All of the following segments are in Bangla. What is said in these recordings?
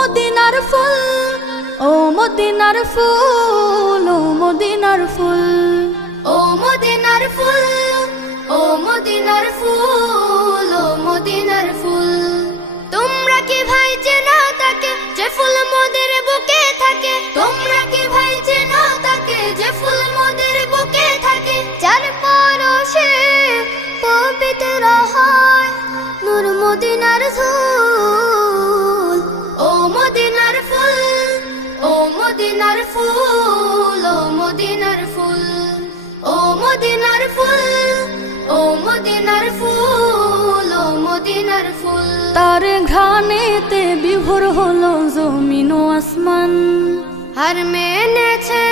মদিনার ফুল, ও মদিনার ফুল, ও মদিনার ফুল, ও মদিনার ফুল, ও মদিনার ফুল, ও মদিনার ফুল। তোমরা কি ভাই চেনো তাকে যে ফুল মোদের বুকে থাকে? তোমরা কি ভাই চেনো তাকে যে ফুল মোদের বুকে থাকে? যার পরশে পবিত্র হয় নূর মদিনার ধুল। ও মদিনার ফুল, ও মদিনার ফুল, ও মদিনার ফুল, ও মদিনার ফুল, ও মদিনার ফুল, ও মদিনার ফুল। তার ঘ্রাণেতে বিভোর হলো জমিন ও আসমান। হার মেনেছে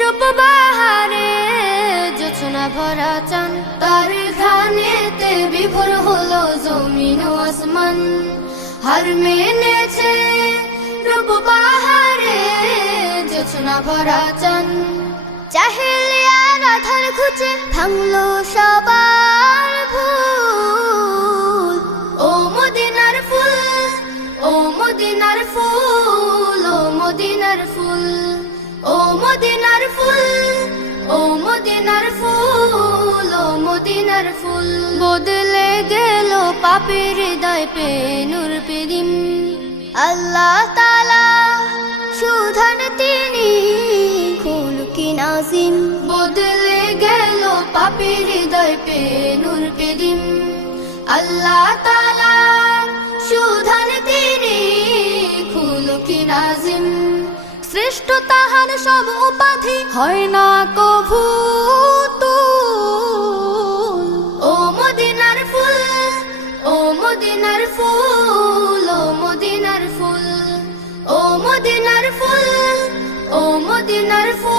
রূপ বাহারে জোছনা ভরা চান। তার ঘ্রাণেতে বিভোর হলো জমিন ও আসমান। হার মেনেছে রূপ বাহারে জোছনা ভরা চান। জাহেলিয়ার আধার ঘুচে ভাঙলো সবার ভুল। ও মদিনার ফুল, ও মদিনার ফুল, ও মদিনার ফুল, ও মদিনার ফুল, ও মদিনার ফুল, ও মদিনার ফুল। বদলে গেল পাপের হৃদয় পে নূর পেদিম। আল্লাহ তাআলা সুধান তিনি খুলকি নাজিম। বদলে গেল পাপের হৃদয় পে নূর পেদিম। আল্লাহ তাআলা সুধান তিনি খুলকি নাজিম। শ্রেষ্ঠ তাহার সব উপাধি হয় না কভু তুল। ও মদিনার ফুল, ও মদিনার ফুল, ও মদিনার ফুল, ও মদিনার ফুল, ও মদিনার ফুল।